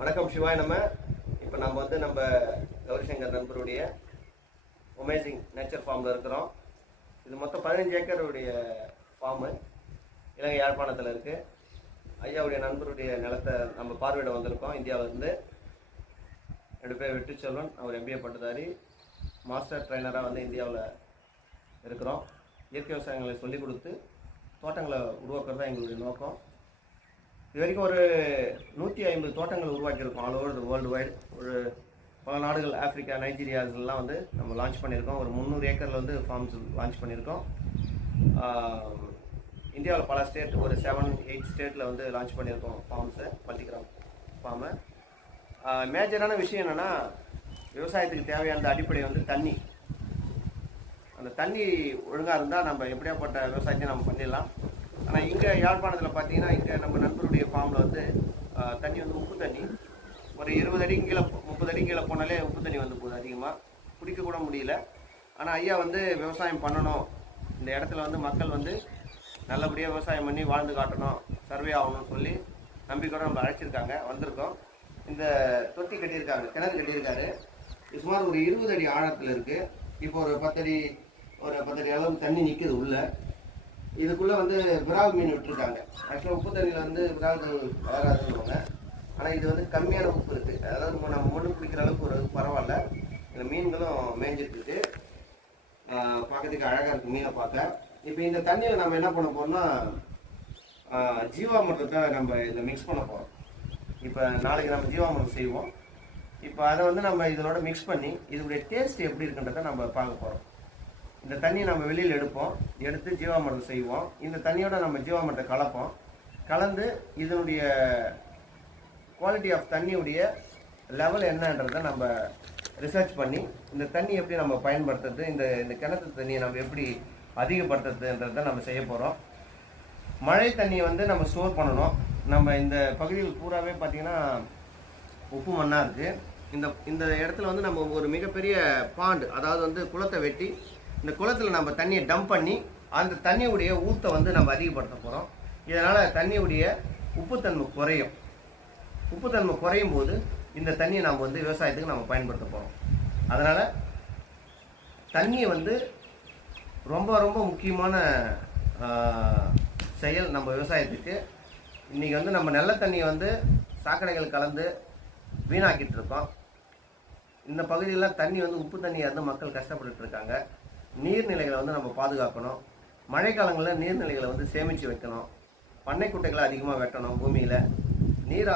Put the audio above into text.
வணக்கம் சிவாய். இப்போ நம்ம கௌரிசங்கர் நண்பருடைய அமேசிங் நேச்சர் ஃபார்மில் இருக்கிறோம். இது மொத்தம் 15 ஏக்கருடைய ஃபார்மு இலங்கை யாழ்ப்பாணத்தில் இருக்குது. ஐயாவுடைய நண்பருடைய நிலத்தை நம்ம பார்வையிட வந்திருக்கோம். இந்தியாவிலேருந்து 2 பேர் வெற்றிச்செல்வன், அவர் MBA பட்டதாரி, மாஸ்டர் ட்ரைனராக இந்தியாவில் இருக்கிறோம். இயற்கை விவசாயங்களை சொல்லிக் கொடுத்து தோட்டங்களை உருவாக்குறது தான் எங்களுடைய நோக்கம். இது வரைக்கும் ஒரு 150 தோட்டங்கள் உருவாக்கியிருக்கோம் all over the world wide. ஒரு பல நாடுகள், ஆஃப்ரிக்கா, நைஜீரியா இதெல்லாம் நம்ம லான்ச் பண்ணியிருக்கோம். ஒரு 300 ஏக்கரில் ஃபார்ம்ஸ் லான்ச் பண்ணியிருக்கோம். இந்தியாவில் பல ஸ்டேட், ஒரு 7-8 ஸ்டேட்டில் லான்ச் பண்ணியிருக்கோம் ஃபார்ம்ஸை, மல்டிகிராம் ஃபார்மை. மேஜரான விஷயம் என்னென்னா, விவசாயத்துக்கு தேவையான அடிப்படை தண்ணி. அந்த தண்ணி ஒழுங்காக இருந்தால் நம்ம எப்படியாப்பட்ட விவசாயத்தையும் நம்ம பண்ணிடலாம். ஆனால் இங்கே யாழ்ப்பாணத்தில் பார்த்தீங்கன்னா, இங்கே நம்ம நண்பருடைய ஃபார்மில் தண்ணி உப்பு தண்ணி. ஒரு 20 அடி கீழே 30 அடி கீழே போனாலே உப்பு தண்ணி போகுது. அதிகமாக குடிக்க கூட முடியல. ஆனால் ஐயா விவசாயம் பண்ணணும், இந்த இடத்துல மக்கள் நல்லபடியாக விவசாயம் பண்ணி வாழ்ந்து காட்டணும், சர்வே ஆகணும்னு சொல்லி நம்பிக்கையோடு நம்ம அழைச்சிருக்காங்க, வந்திருக்கோம். இந்த தொட்டி கட்டியிருக்காங்க, கிணறு கட்டியிருக்காரு. இது சுமார் ஒரு 20 அடி ஆழத்தில் இருக்குது. இப்போ ஒரு 10 அடி அளவுக்கு தண்ணி நிற்குது உள்ளே. இதுக்குள்ளே விரால் மீன் விட்டுருக்காங்க. ஆக்சுவலாக உப்பு தண்ணியில் விரால்கள் வளராதுன்னு. ஆனால் இது கம்மியான உப்பு இருக்குது. அதாவது நம்ம மண்ணு பிடிக்கிற அளவுக்கு ஒரு பரவாயில்ல. இந்த மீன்களும் மேய்ஞ்சிட்டு பார்க்கறதுக்கு அழகாக இருக்குது மீனை பார்க்க. இப்போ இந்த தண்ணியில் நம்ம என்ன பண்ண போகிறோம்னா, ஜீவாமிர்தத்தை நம்ம இதில் மிக்ஸ் பண்ண போகிறோம். இப்போ நாளைக்கு நம்ம ஜீவாமிர்தம் செய்வோம். இப்போ அதை நம்ம இதனோட மிக்ஸ் பண்ணி இதனுடைய டேஸ்ட் எப்படி இருக்குன்றதை நம்ம பார்க்க போகிறோம். இந்த தண்ணியை நம்ம வெளியில் எடுத்து ஜீவாமிர்தம் செய்வோம். இந்த தண்ணியோட நம்ம ஜீவாமிர்தத்தை கலப்போம். கலந்து இதனுடைய குவாலிட்டி ஆஃப் தண்ணியுடைய லெவல் என்னன்றதை நம்ம ரிசர்ச் பண்ணி இந்த தண்ணி எப்படி நம்ம பயன்படுத்துறது, இந்த கிணத்து தண்ணியை நம்ம எப்படி அதிகப்படுத்துறதுன்றதை நம்ம செய்ய போகிறோம். மழை தண்ணியை நம்ம ஸ்டோர் பண்ணணும். நம்ம இந்த பகுதியில் பூராவே பார்த்திங்கன்னா உப்பு மண்ணாக இருக்குது. இந்த இடத்துல நம்ம ஒரு மிகப்பெரிய பாண்டு, அதாவது குளத்தை வெட்டி இந்த குளத்தில் நம்ம தண்ணியை டம்ப் பண்ணி அந்த தண்ணியுடைய ஊற்றை நம்ம அதிகப்படுத்த போகிறோம். இதனால் தண்ணியுடைய உப்புத்தன்மை குறையும். உப்புத்தன்மை குறையும் போது இந்த தண்ணியை நம்ம விவசாயத்துக்கு நம்ம பயன்படுத்த போகிறோம். அதனால் தண்ணியை ரொம்ப ரொம்ப முக்கியமான செயல் நம்ம விவசாயத்துக்கு. இன்றைக்கி நம்ம நல்ல தண்ணியை சாக்கடைகள் கலந்து வீணாக்கிட்டு இருக்கோம். இந்த பகுதியில் தண்ணி உப்பு தண்ணியாக மக்கள் கஷ்டப்பட்டு இருக்காங்க. நீர்நிலைகளை நம்ம பாதுகாக்கணும். மழைக்காலங்களில் நீர்நிலைகளை சேமித்து வைக்கணும். பண்ணை குட்டைகளை அதிகமாக வெட்டணும். பூமியில் நீர்